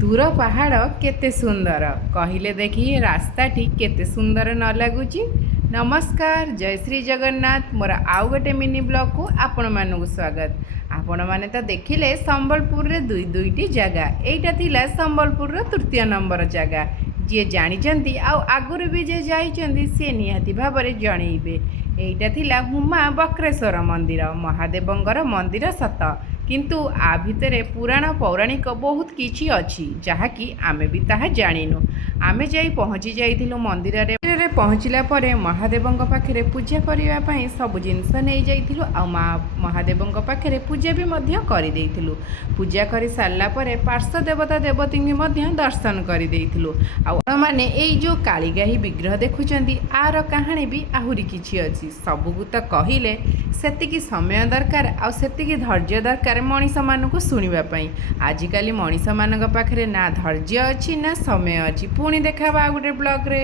दूर पहाड़ केते सुंदर कहले देखिए रास्ताटी केते सुंदर न लगुच। नमस्कार, जय श्री जगन्नाथ। मोर आउ गोटे मिनी ब्लॉग को आपण मानक स्वागत। आपण माने तो देखिले संबलपुर रे दुईटी जगह। एटा थिला संबलपुर रो तृतीय नंबर जगह। जी जानी आगुरी भी जे जाइछन्ती से निहाती भाबरे जणैबे। एटा थिला हुमा बक्रेश्वर मंदिर, महादेवंगर मंदिर सत, किंतु आ भितरे पुराण पौराणिक बहुत किछि अछि जहाँकि आमे भी ताहा जानिनु। आमे जाई पहुँची जाइथिलु मंदिर रे पहुँचला परे महादेवंग पाखरे पूजा करिवा पई सब जिनस नहीं जाइथिलु। आ महादेवंग पाखरे पूजा भी मध्य करि देइथिलु। पूजा करि सारला परे पार्श्व देवता देवती मध्य दर्शन करि देइथिलु। आ माने एई जो कालीगाही विग्रह देखुचंती आर कहानी भी आहुरी किछि अछि। सबकु तो कहिले सेतिकी समय दरकार आ सेतिकी धैर्य दरकार मनीष मानकु सुनिबा पई। आजिकाली मनीष मानक पाखरे ना धैर्य अछि ना समय अछि। पुणी देखाबा गोटे ब्लॉग रे।